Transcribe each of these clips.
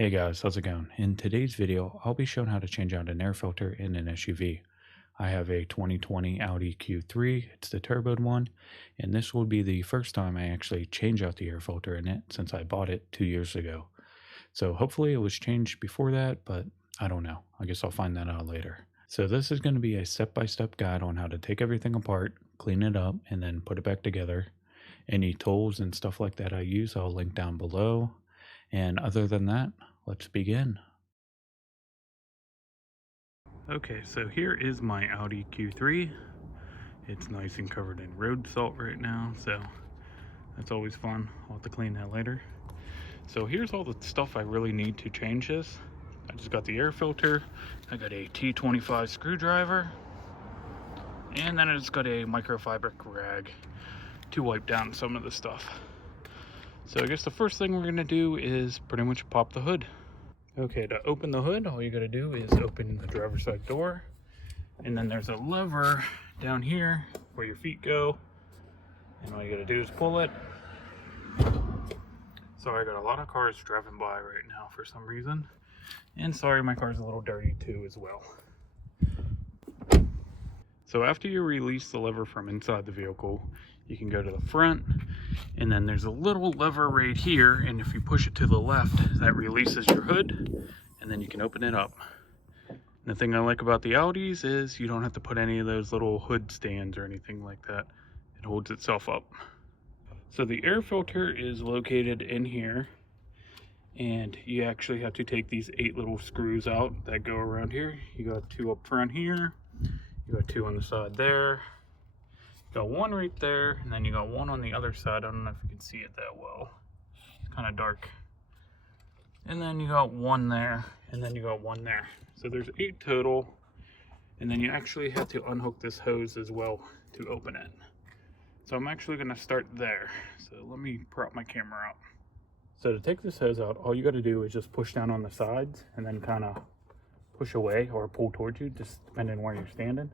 Hey guys, how's it going? In today's video, I'll be showing how to change out an air filter in an SUV. I have a 2020 Audi Q3, it's the turboed one, and this will be the first time I actually change out the air filter in it since I bought it 2 years ago. So hopefully it was changed before that, but I don't know. I guess I'll find that out later. So this is going to be a step-by-step guide on how to take everything apart, clean it up, and then put it back together. Any tools and stuff like that I use, I'll link down below. And other than that, let's begin. Okay, so here is my Audi Q3. It's nice and covered in road salt right now, so that's always fun. I'll have to clean that later. So here's all the stuff I really need to change this. I just got the air filter, I got a T25 screwdriver, and then I just got a microfiber rag to wipe down some of the stuff. So I guess the first thing we're gonna do is pretty much pop the hood. Okay, to open the hood, all you gotta do is open the driver's side door, and then there's a lever down here where your feet go, and all you gotta do is pull it. Sorry, I got a lot of cars driving by right now for some reason, and sorry, my car's a little dirty too as well. So after you release the lever from inside the vehicle, you can go to the front, and then there's a little lever right here, and if you push it to the left, that releases your hood, and then you can open it up. And the thing I like about the Audis is you don't have to put any of those little hood stands or anything like that. It holds itself up. So the air filter is located in here, and you actually have to take these 8 little screws out that go around here. You got 2 up front here, you got 2 on the side there, got 1 right there, and then you got 1 on the other side. I don't know if you can see it that well. It's kind of dark. And then you got 1 there, and then you got 1 there. So there's 8 total, and then you actually have to unhook this hose as well to open it. So I'm actually gonna start there. So let me prop my camera up. So to take this hose out, all you gotta do is just push down on the sides and then kind of push away or pull towards you, just depending on where you're standing.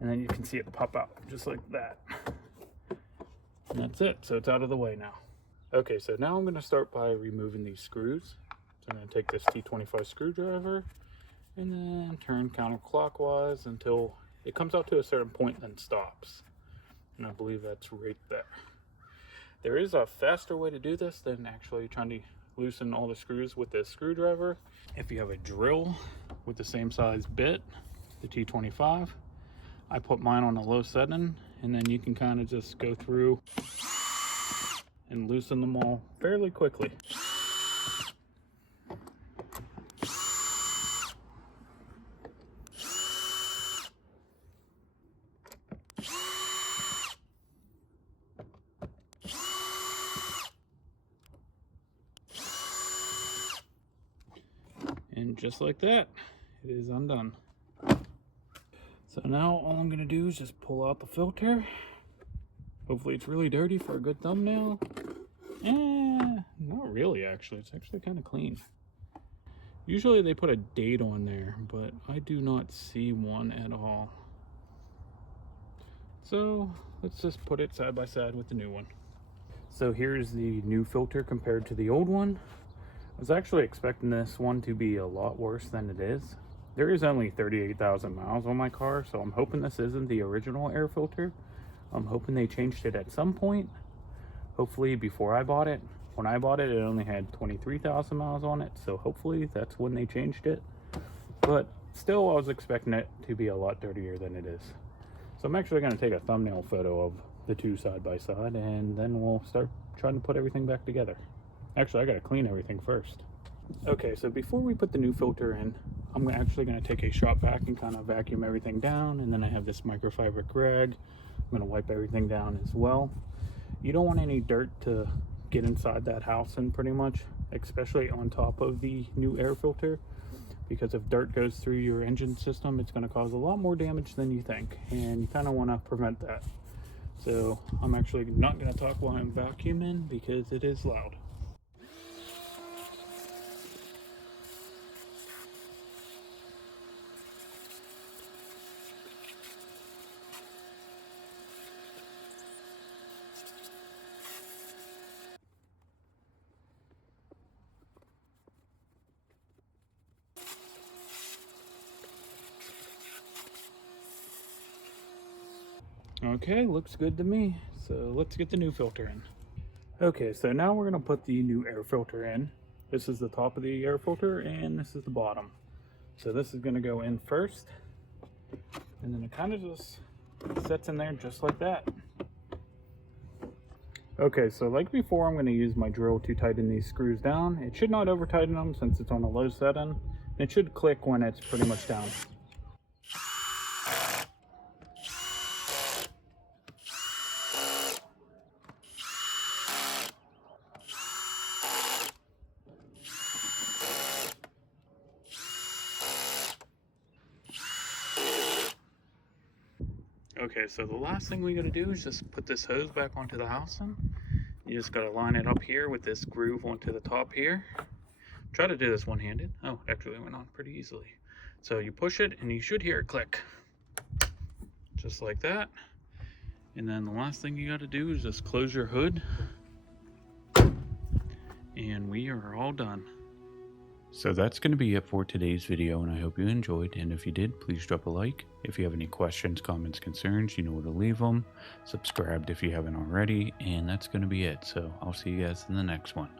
And then you can see it pop out just like that. And that's it, so it's out of the way now. Okay, so now I'm gonna start by removing these screws. So I'm gonna take this T25 screwdriver and then turn counterclockwise until it comes out to a certain point and then stops. And I believe that's right there. There is a faster way to do this than actually trying to loosen all the screws with this screwdriver. If you have a drill with the same size bit, the T25, I put mine on a low setting, and then you can kind of just go through and loosen them all fairly quickly. And just like that, it is undone. So now all I'm gonna do is just pull out the filter. Hopefully it's really dirty for a good thumbnail. Not really actually, it's actually kind of clean. Usually they put a date on there, but I do not see one at all. So let's just put it side by side with the new one. So here's the new filter compared to the old one. I was actually expecting this one to be a lot worse than it is. There is only 38,000 miles on my car, so I'm hoping this isn't the original air filter. I'm hoping they changed it at some point. Hopefully before I bought it. When I bought it, it only had 23,000 miles on it, so hopefully that's when they changed it. But still, I was expecting it to be a lot dirtier than it is. So I'm actually going to take a thumbnail photo of the two side by side, and then we'll start trying to put everything back together. Actually, I gotta clean everything first. Okay, so before we put the new filter in, I'm actually gonna take a shop vac and kind of vacuum everything down, and then I have this microfiber rag. I'm gonna wipe everything down as well. You don't want any dirt to get inside that house in pretty much, especially on top of the new air filter, because if dirt goes through your engine system, it's gonna cause a lot more damage than you think, and you kind of wanna prevent that. So I'm actually not gonna talk while I'm vacuuming because it is loud. Okay, looks good to me. So let's get the new filter in. Okay, so now we're going to put the new air filter in. This is the top of the air filter and this is the bottom. So this is going to go in first, and then it kind of just sets in there just like that. Okay, so like before, I'm going to use my drill to tighten these screws down. It should not over tighten them since it's on a low setting. It should click when it's pretty much down. Okay, so the last thing we gotta do is just put this hose back onto the housing. You just gotta line it up here with this groove onto the top here. Try to do this one-handed. Oh, actually it went on pretty easily. So you push it and you should hear it click. Just like that. And then the last thing you gotta do is just close your hood. And we are all done. So that's going to be it for today's video, and I hope you enjoyed, and if you did, please drop a like. If you have any questions, comments, concerns, you know where to leave them. Subscribe if you haven't already, and that's going to be it. So I'll see you guys in the next one.